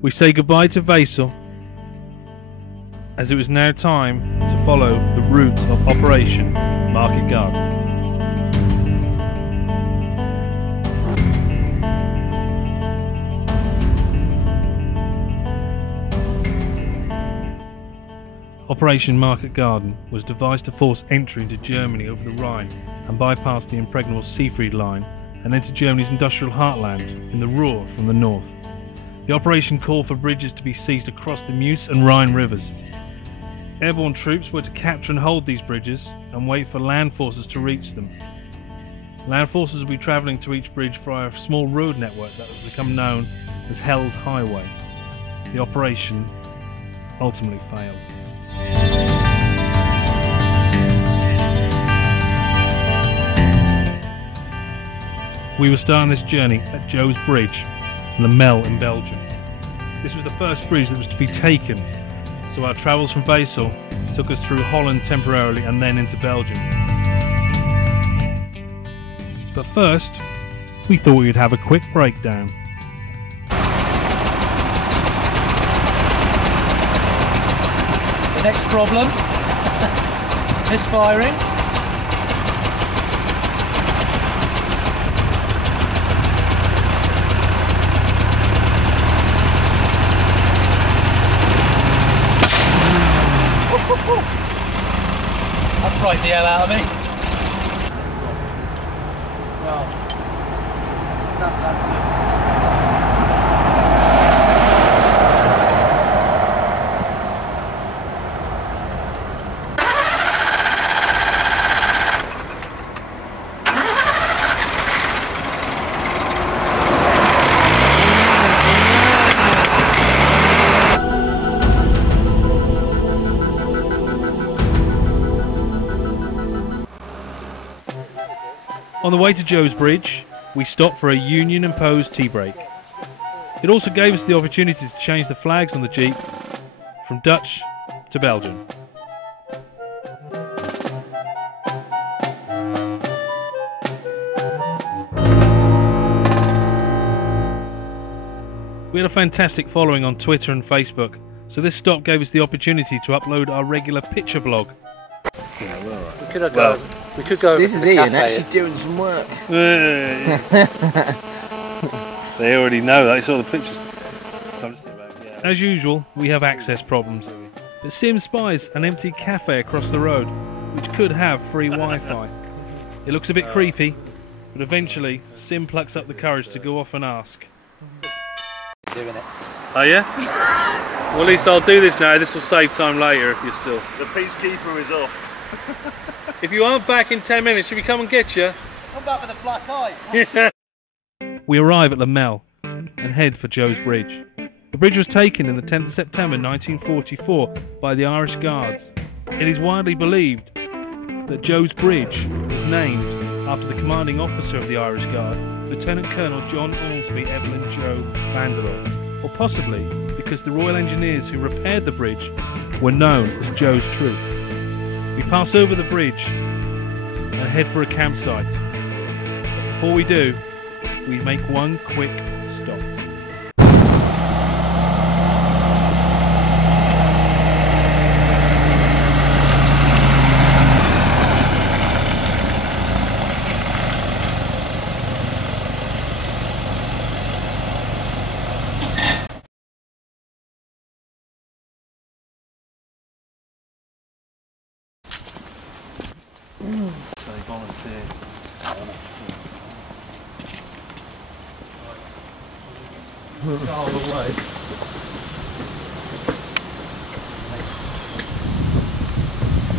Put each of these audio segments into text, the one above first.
We say goodbye to Vaisal, as it was now time to follow the route of Operation Market Garden. Operation Market Garden was devised to force entry into Germany over the Rhine and bypass the impregnable Siegfried Line and enter Germany's industrial heartland in the Ruhr from the north. The operation called for bridges to be seized across the Meuse and Rhine rivers. Airborne troops were to capture and hold these bridges and wait for land forces to reach them. Land forces would be travelling to each bridge via a small road network that would become known as Hell's Highway. The operation ultimately failed. We were starting this journey at Joe's Bridge, Lamel in Belgium. This was the first bridge that was to be taken, so our travels from Vaisal took us through Holland temporarily and then into Belgium. But first, we thought we'd have a quick breakdown. The next problem, misfiring. That frightened the hell out of me. Well, snap that too. On the way to Joe's Bridge, we stopped for a union-imposed tea break. It also gave us the opportunity to change the flags on the Jeep from Dutch to Belgian. We had a fantastic following on Twitter and Facebook, so this stop gave us the opportunity to upload our regular picture blog. Yeah, we're all right. We could go. This is Ian actually doing some work. They already know that. They saw the pictures. As usual, we have access problems, but Sim spies an empty cafe across the road, which could have free Wi-Fi. It looks a bit creepy, but eventually Sim plucks up the courage to go off and ask. Doing it. Oh yeah? Well, at least I'll do this now. This will save time later if you're still. The peacekeeper is off. If you aren't back in 10 minutes, should we come and get you? Come back with a black eye. We arrive at Lamel and head for Joe's Bridge. The bridge was taken on the 10th of September 1944 by the Irish Guards. It is widely believed that Joe's Bridge was named after the commanding officer of the Irish Guard, Lieutenant Colonel John Ormsby Evelyn Joe Vanderbilt, or possibly because the Royal Engineers who repaired the bridge were known as Joe's Troop. We pass over the bridge and head for a campsite. But before we do, we make one quick stop. So they volunteer. All the way.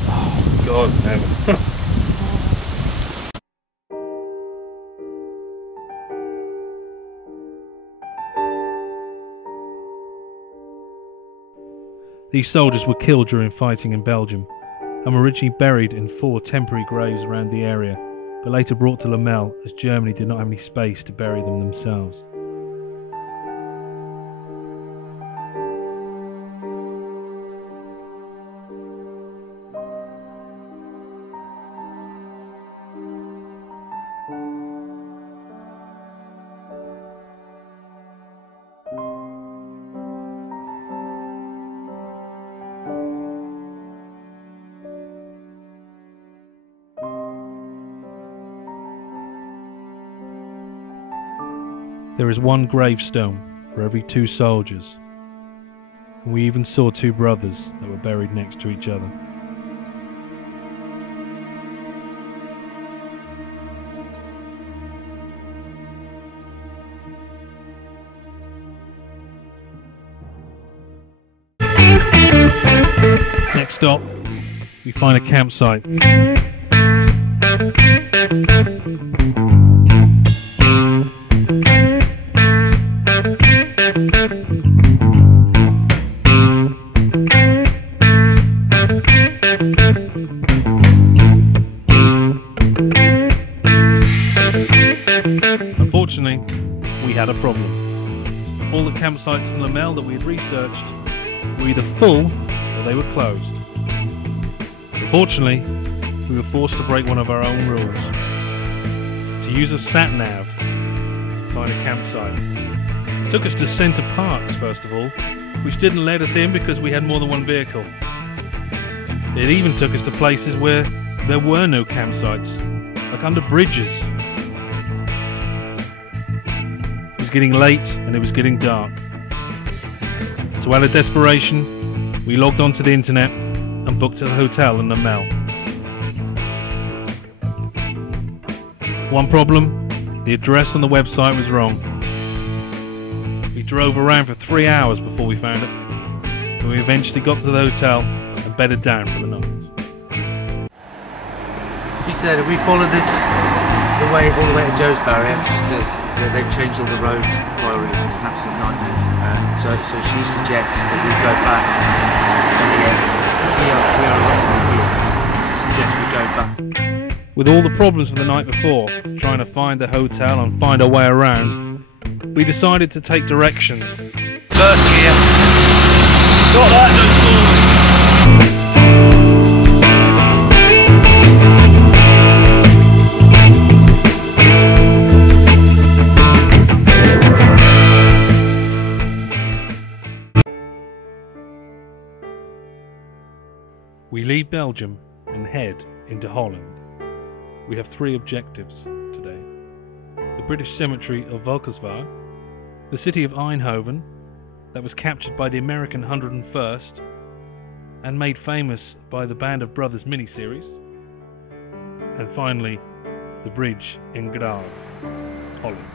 Oh God, no. These soldiers were killed during fighting in Belgium and were originally buried in 4 temporary graves around the area, but later brought to Lamel as Germany did not have any space to bury them themselves. There is one gravestone for every 2 soldiers, and we even saw 2 brothers that were buried next to each other. Next stop, we find a campsite. Unfortunately, we had a problem. All the campsites in Lamel that we had researched were either full or they were closed. Unfortunately, we were forced to break one of our own rules, to use a sat-nav to find a campsite. It took us to Centre Parks first of all, which didn't let us in because we had more than one vehicle. It even took us to places where there were no campsites, like under bridges. It was getting late and it was getting dark. So out of desperation, we logged onto the internet and booked a hotel in the Mel. One problem, the address on the website was wrong. We drove around for 3 hours before we found it, and we eventually got to the hotel and bedded down for the night. She said if we follow this all the way to Joe's Barrier, she says that they've changed all the roads priorities. It's an absolute nightmare. So she suggests that we go back. We are roughly here. She suggests we go back. With all the problems of the night before, trying to find a hotel and find our way around, we decided to take directions. First gear. Got that, no forward. We leave Belgium and head into Holland. We have 3 objectives today. The British cemetery of Valkenswaard, the city of Eindhoven, that was captured by the American 101st and made famous by the Band of Brothers miniseries, and finally, the bridge in Gdaal, Holland.